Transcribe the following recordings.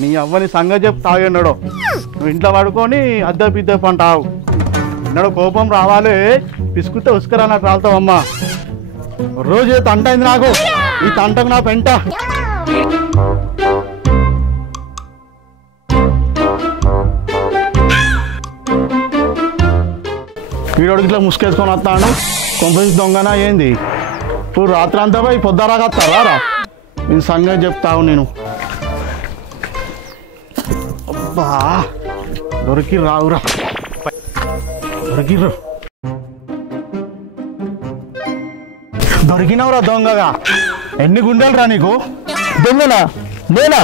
నీ అవ్వని సంగతి చెప్పి తాగన్నాడు నువ్వు ఇంట్లో పడుకొని అద్దె పిద్దే పంటావు ఎన్నడో కోపం రావాలి పిసుకుతే ఉసుకరన్నట్టు రాలుతావమ్మా రోజు తంట అయింది నాకు ఈ తంటకు నా పెంట వీడోడికి ఇట్లా ముసుకేసుకొని వస్తాను కొంపేసి దొంగనా ఏంది ఇప్పుడు రాత్రి అంతా పోయి పొద్దురాగా వస్తారా నేను సంగతి చెప్తావు నేను అబ్బా దొరికి రావురా దొరికినవురా దొంగగా ఎన్ని గుండెలు రా నీకు దొంగనా నేనా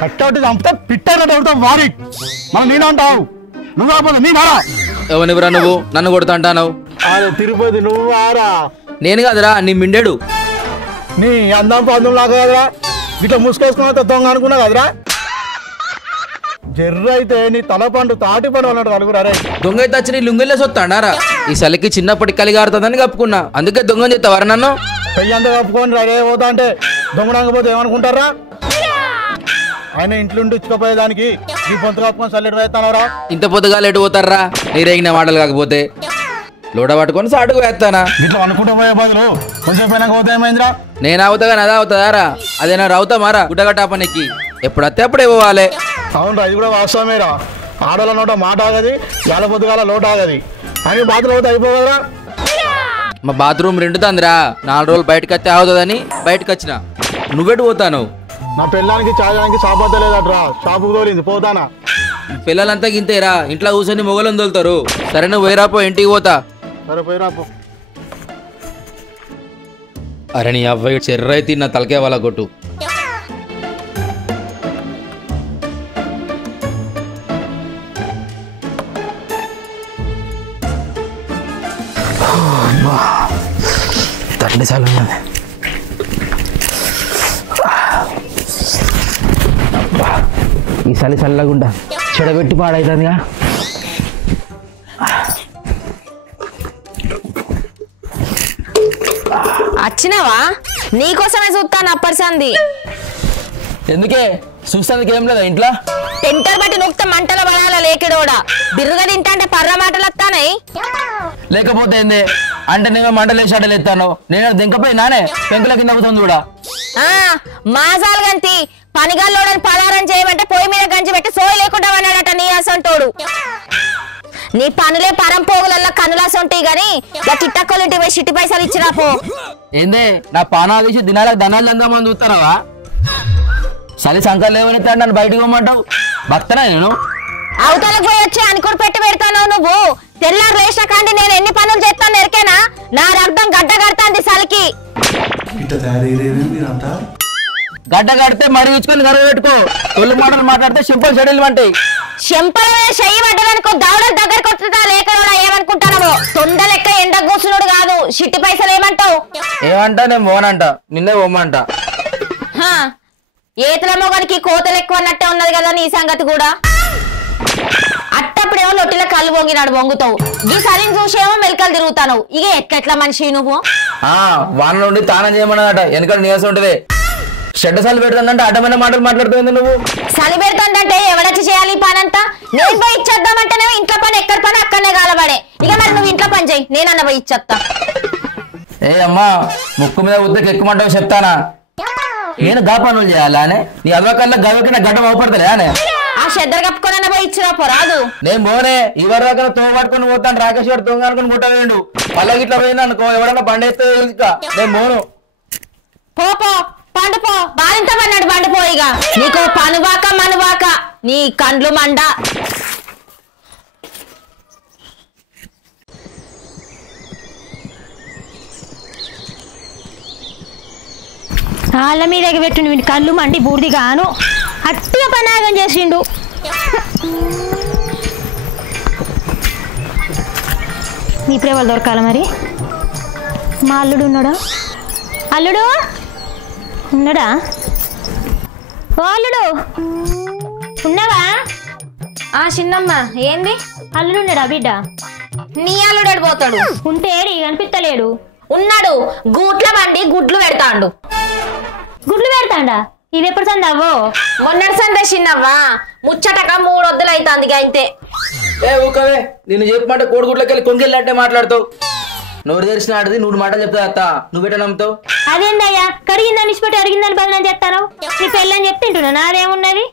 కట్టవుటి చంపితే పిట్టగా దొరుకుతావు వారి మనం నేనంటావు నువ్వు కాకపోతే నేనారా ఎవనివరా నువ్వు నన్ను కొడతా అంటావు అదే తిరుపతి నువ్వు ఆరా నేను కాదురా నీ మిండెడు నీ అందం పందం లాగా కదరా ఇట్లా ముసుకేసుకున్న దొంగ అనుకున్నా కదరా జర్ర అయితే నీ తల పండు తాటి పండు అన్నట్టు కలుగురా రే దొంగ అయితే వచ్చి నీ లుంగిలేసి వస్తాడారా ఈ చలికి చిన్నప్పటి కలిగారుతుందని కప్పుకున్నా అందుకే దొంగని చెప్తావారా నన్ను పెయ్యంతా కప్పుకొని రే పోతా అంటే దొంగడాకపోతే ఏమనుకుంటారా ఆయన ఇంట్లో ఇచ్చుకోపోయేదానికి ఈ పొంతు కప్పుకొని చల్లెడు వేస్తానరా ఇంత పొద్దుగా లేటు పోతారా నీరేగిన మాటలు కాకపోతే లోడ పట్టుకొని సాటుకు వేస్తానా ఇట్లా అనుకుంటూ పోయే బదులు కొంచెం పోయినాక పోతే ఏమైందిరా నేను అవుతాగా నదా అవుతుందారా అదేనా రవుతామారా గుడ్డగట్ట పనికి ఎప్పుడత్తే అప్పుడే పోవాలి అవును ఇది కూడా వాస్తవమేరా ఆడల నోట మాట ఆగది వేల పొద్దుగాల లోటు ఆగది అని బాధలు అవుతా అయిపోగలరా మా బాత్రూమ్ రెండుతుందిరా 4 రోజులు బయటకు వస్తే అవుతుందని బయటకు వచ్చిన నువ్వెటు పోతాను నా పిల్లానికి చాయడానికి సాపత్త లేదట్రా షాపుకు తోలింది పోతానా పిల్లలంతా గింతేరా ఇంట్లో కూర్చొని మొగలను తోలుతారు సరే నువ్వు పోయిరాపో ఇంటికి పోతా సరే పోయిరాపో అరే నీ అవ్వయి చెర్రైతే నా తలకే వాళ్ళ కొట్టు తల్లి చాలా ఈ చలి చల్లగుండా చెడబెట్టి పాడైతుందిగా వచ్చినావా నీకోసమే చూస్తాను అప్పర్సంది ఎందుకే చూస్తానికి ఏం లేదా ఇంట్లో టెంటర్ బట్టి నొక్కితే మంటల పడాల లేకిడోడా బిర్రుగా తింటా అంటే పర్ర మాటలు వస్తానాయి లేకపోతే ఏంది అంటే నేను మంటలేసి అడ్డలు ఎత్తాను నేను దింకపోయి నానే పెంకుల కింద అవుతుంది కూడా మాసాలు గంతి పనిగాల్లోడని పలారం చేయమంటే పొయ్యి మీద గంజి పెట్టి సోయి లేకుండా అన్నాడట నీ అసంటోడు నీ పనులే పరంపోగులల్లో కనులాసంటాయి గాని కిట్టక్కలింటి పోయి చిట్టి పైసలు ఇచ్చినా పో ఏందే నా పానాలు తీసి దినాలకు ధనాలు అందామని చూస్తారావా చలి సంకలు లేవనెత్తాడు నన్ను బయటకు పోమంటావు భక్తనా నేను అవతలకు పోయి వచ్చి అనుకుని పెట్టి పెడతాను నువ్వు తెల్లారు లేచిన కాండి నేను ఎన్ని పనులు చేస్తాను ఎరికేనా నా రక్తం గడ్డ కడతాంది చలికి గడ్డ కడితే మరి ఇచ్చుకొని గర్వ పెట్టుకో తొలి మాటలు మాట్లాడితే సింపుల్ షెడ్యూల్ అంటాయి చెంపల మీద చెయ్యి పడ్డదనుకో దవడలు దగ్గరకు వస్తుందా లేకడా ఏమనుకుంటానో తొండ లెక్క ఎండ కూర్చున్నాడు కాదు చిట్టి పైసలు ఏమంటావు ఏమంటా నేను మోనంట నిన్నే పోమంట ఏతల మొగనికి కోతలు ఎక్కువ అన్నట్టే ఉన్నది కదా నీ సంగతి కూడా అట్టప్పుడేమో లొట్టిలో కళ్ళు పొంగినాడు వంగుతావు ఈ సరిని చూసేమో మెలకలు తిరుగుతాను ఇక ఎట్లా మనిషి నువ్వు వాన నుండి తానం చేయమన్నదట వెనకాల నీరసం ఉంటది షెడ్ సలు పెడుతుందంటే అడ్డమైన మాటలు మాట్లాడుతుంది నువ్వు చలి పెడుతుందంటే ఎవడొచ్చి చేయాలి ఈ పని అంతా నేను పోయి ఇచ్చేద్దామంటేనేమో ఇంట్లో పని ఎక్కడ పని అక్కడనే కాలబడే ఇక మరి నువ్వు ఇంట్లో పని చేయి నేనన్న పోయి ఇచ్చేస్తా ఏ అమ్మా ముక్కు మీద ఉద్దకి ఎక్కుమంటావు చెప్తానా నేను గా పనులు చేయాలా అనే నీ అదొకల్లా గవ్వకి నా గడ్డ అవపడతలే అనే ఆ షెద్దరు కప్పుకొని పోయి ఇచ్చినా పోరాదు నేను పోనే ఇవరి దగ్గర తో పట్టుకొని పోతాను రాకేష్ గారు తొంగ అనుకుని ముట్టవేండు మళ్ళీ ఇట్లా పోయింది అనుకో ఎవడన్నా పండేస్తే నేను పోను పో పండుపో బాలింత పన్నాడు పండుపో ఇక నీకు పనువాక మనువాక నీ కండ్లు మండ కాళ్ళ మీదకి పెట్టిండు వీడి కళ్ళు మండి బూడిది గాను అట్టిగా పనాగం చేసిండు నీ ప్రేమలు దొరకాల మరి మా అల్లుడు ఉన్నాడా అల్లుడు ఉన్నాడా ఓ అల్లుడు ఉన్నావా చిన్నమ్మ ఏంది అల్లుడు ఉన్నాడా బిడ్డ నీ అల్లుడు పోతాడు ఉంటే కనిపిస్తలేడు ఉన్నాడు గూట్ల బండి గుడ్లు పెడతాండు గుడ్లు పెడతాడా ఇది ఎప్పుడు సందవ్వో? మొన్నటి సందే చిన్నవ్వా ముచ్చటక 3 వద్దులు అవుతుంది అంతే. ఏ ఊకవే, నిన్ను చెప్పమంటే కోడిగుడ్లకి వెళ్ళి కొంగెళ్ళంటే మాట్లాడుతావు. నోరు తెరిచిన ఆడది 100 మాటలు చెప్తా అత్త, నువ్వెట నమ్ముతావు? అదేందయ్యా, కడిగిందని ఇచ్చిపెట్టి అడిగిందని బదులు చెప్తాను. నీ పెళ్ళని చెప్తుంటున్నా, నాదేమున్నది?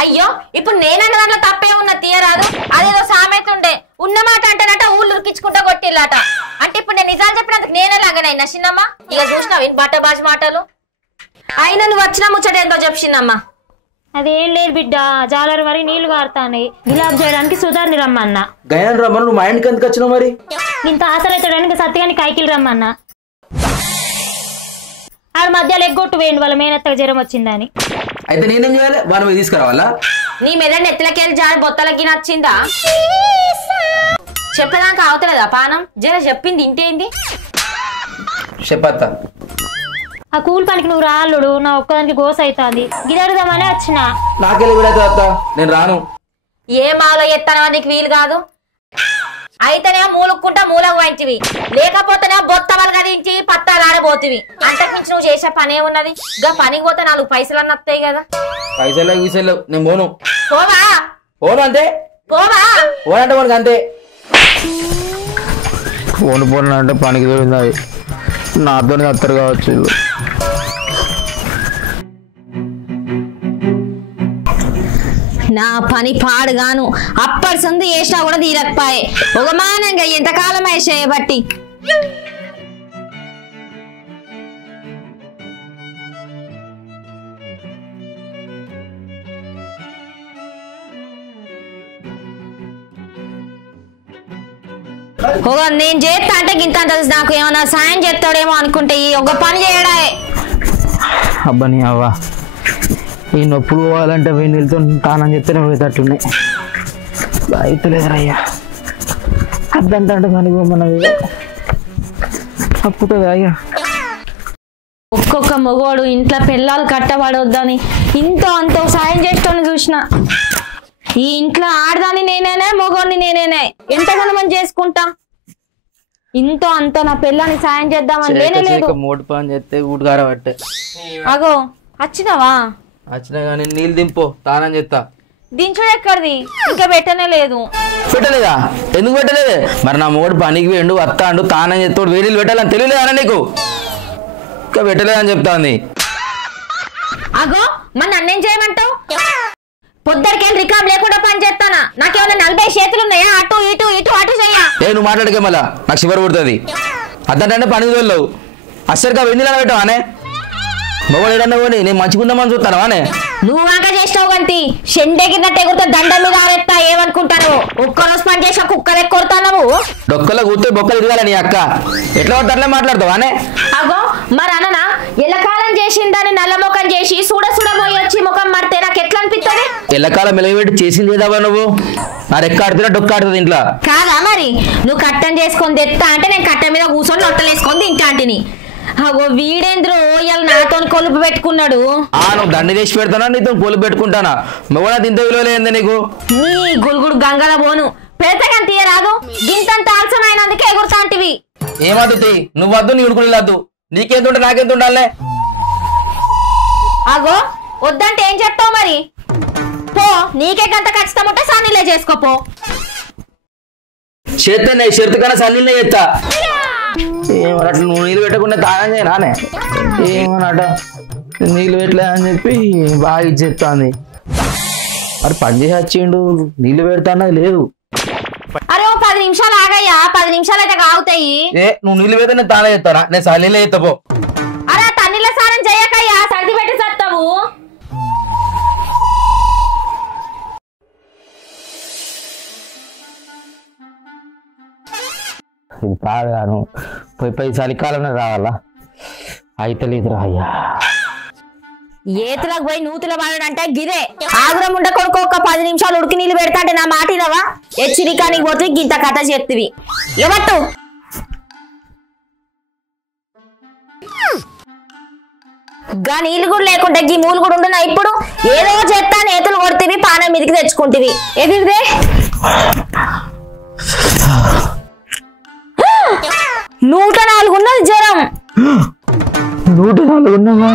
అయ్యో ఇప్పుడు నేనన్న దాంట్లో తప్పే ఉన్న తీయరాదు. అదేదో సామెత ఉండే, ఉన్నమాట అంటేనట ఊళ్ళు ఉరికించుకుంటా కొట్టిల్లాట. అంటే ఇప్పుడు నేను నిజాలు చెప్పినందుకు నేనే లాగానైనా చిన్నమ్మ. ఇక చూసినావు బట్టబాజు మాటలు. అయినా నువ్వు వచ్చిన ముచ్చట ఎంతో చెప్పినమ్మా. అదేం లేదు బిడ్డ, జాలరు వరకు నీళ్లు కారుతాయి. గులాబ్ చేయడానికి సుధార్ని రమ్మన్నా. గయాన్ రమ్మను, నువ్వు మా ఇంటికి ఎందుకు వచ్చినావు మరి? ఇంత ఆసరైతాడానికి సత్తిగాని కైకిలు రమ్మన్నా. ఆడ మధ్యలో ఎగ్గొట్టు వేయండి, వాళ్ళ మేనత్తకు జ్వరం వచ్చిందని. అయితే నేనేం చేయాలి? వాని మీద తీసుకురావాలా? నీ మీద నెత్తులకెళ్ళి జారి బొత్తలకి నచ్చిందా? చెప్పేదాకా అవతలేదా పానం? జర చెప్పింది ఇంటేంది? చెప్పత్తా. ఆ కూల్ పనికి నువ్వు రాళ్ళుడు, నా ఒక్కదానికి గోస అవుతుంది. గిదరుదామని వచ్చిన. నాకెళ్ళి వీడైతే అత్త, నేను రాను. ఏ మాలో ఎత్తానో నీకు వీలు కాదు. అయితేనేమో మూలుక్కుంటా మూలకు వంటివి, లేకపోతేనే బొత్తవలు కదించి పత్తాలాడబోతివి. అంతకుమించి నువ్వు చేసే పనే ఉన్నది. ఇంకా పనికి పోతే 4 పైసలు అన్న వస్తాయి కదా. పైసలు గీసలు నేను పోను. పోవా? పోను అంతే. పోవా? పోనంటే మనకు అంతే. పోను అంటే పనికి పోయింది. అది నాతోనే వస్తారు కావచ్చు. నా పని పాడుగాను అప్పటి సందు వేసినా కూడా తీరకపోయే. ఒకమానంగా ఎంతకాలం వేసేయబట్టి. నేను చేస్తా అంటే గింత నాకు ఏమన్నా సాయం చేస్తాడేమో అనుకుంటే ఒక పని చేయడా. అబ్బా నీ అవ్వ, ఈ నొప్పులు పోవాలంటే వెయ్యి నీళ్ళతో తానని చెప్తేనే పోయేటట్లున్నాయి. అయితలేదురయ్యా, అద్దంటే పని పోమన్నది తప్పుతుంది అయ్యా. ఒక్కొక్క మగవాడు ఇంట్లో పిల్లలు కట్టబడొద్దని ఇంతో అంతో సాయం చేస్తాను చూసిన. ఈ ఇంట్లో ఆడదాన్ని నేనేనే, మగవాడిని నేనేనే. ఎంతగానో మనం చేసుకుంటా. ఇంతో అంతో నా పిల్లని సాయం చేద్దామని లేనే లేదు. మూడు పని చేస్తే ఊటుగార పట్టే. అగో వచ్చినావా? వచ్చినా కానీ నీళ్ళు దింపో, తానం చేస్తా. దించుడు ఎక్కడిది? ఇంకా పెట్టనే లేదు. పెట్టలేదా? ఎందుకు పెట్టలేదు? మరి నా మూడు పనికి వేండు వస్తాడు, తానం చేస్తాడు, వేడిలు పెట్టాలని తెలియలేదా నీకు? ఇంకా పెట్టలేదని చెప్తాంది. అగో మరి నన్నేం చేయమంటావు? పొద్దురికెళ్ళి రికామ్ లేకుండా పని చేస్తానా? నాకేమన్నా 40 చేతులు ఉన్నాయా? అటు ఇటు ఇటు అటు చెయ్యా. నువ్వు మాట్లాడకే మళ్ళా నాకు శివరు పుడుతుంది. అద్దంటే పనికి వెళ్ళవు. అసలుగా వెన్నీలా పెట్టావు అనే మొగడు ఏడన్నా పోనీ, నేను మంచిగుందామని చూస్తాను అనే. నువ్వు వంక చేసినావు కంటి షెండెగిరినట్టు ఎగురుతా దండం మీద ఆరెత్తా ఏమనుకుంటాను? ఒక్కరోజు పని చేసా కుక్కలు ఎక్కుతావు. డొక్కలో కూర్చొని బొక్కలు తిరగాల నీ అక్క. ఎట్లా పడితే అట్లే మాట్లాడతావు అనే. అగో మరి అననా ఎల్లకాలం చేసిందని నల్ల ముఖం చేసి చూడ మోయి వచ్చి ముఖం మారితే నాకు ఎట్లా అనిపిస్తుంది? ఎల్లకాలం మెలగబెట్టి చేసింది ఏదావా నువ్వు? నా రెక్క ఆడుతున్నా డొక్క ఆడుతుంది ఇంట్లో కాదా? మరి నువ్వు కట్టం చేసుకొని తెస్తా అంటే నేను కట్టం మీద కూర్చొని నొట్టలు వేసుకొని తింటా అంటిని. అగో వీడేంద్రో ఇవాళ నాతో కొలుపు పెట్టుకున్నాడు. నువ్వు దండ చేసి పెడతానా, నీతో కొలుపు పెట్టుకుంటానా? మొగడా తింత విలువలేంది నీకు? నీ గురుగుడు గంగల పోను పెడతా కానీ తీయరాదు. గింతంత ఆలస్యమైనందుకే ఎగురుతా అంటివి. ఏమద్దు నువ్వు వద్దు, నీ ఉడుకుని వద్దు. నీకెంత ఉంటే నాకెంత ఉండాలే? అగో వద్దంటే ఏం చెప్తావు మరి? పో, నీకే గంత ఖచ్చితం ఉంటే సన్నీలే చేసుకోపో. చేస్తే షర్తు కన్నా సన్నీళ్ళే చేస్తా. ఏమన్నట్లు నువ్వు నీళ్ళు పెట్టకుండా తాగం చేయనానే. ఏమన్నట నీళ్ళు పెట్టలే అని చెప్పి బాగా ఇచ్చేస్తాంది. మరి పని చేసి వచ్చిండు, నీళ్ళు పెడతా అన్నది లేదు. అరే ఓ 10 నిమిషాలు ఆగయ్యా, 10 నిమిషాలు అయితే కావుతాయి. నువ్వు నీళ్ళు పెడితే నేను తానే చేస్తానా? నేను సన్నీళ్ళే చేస్తా పో. అరే తన్నీళ్ళ సారం చెయ్యకయ్యా, సర్ది పెట్టి సత్తావు. ఇది పాడుగాను పోయి చలికాలంలో రావాలా? అయితే లేదురా అయ్యా. ఏతులకు పోయి నూతుల వాడంటే గిరే ఆగురం ఉండ కొడుకు. ఒక 10 నిమిషాలు ఉడికి నీళ్ళు పెడతా అంటే నా మాట ఇనవా? హెచ్చరికానికి పోతే గింత కథ చేతివి. ఎవట్టు గా నీళ్ళు కూడా లేకుండా గీ మూలు కూడా ఉండున్నా. ఇప్పుడు ఏదో చేస్తా నేతులు కొడితేవి పానం మీదకి తెచ్చుకుంటేవి. ఎదిరిదే 104 ఉన్నది జ్వరం. 104 ఉన్నావా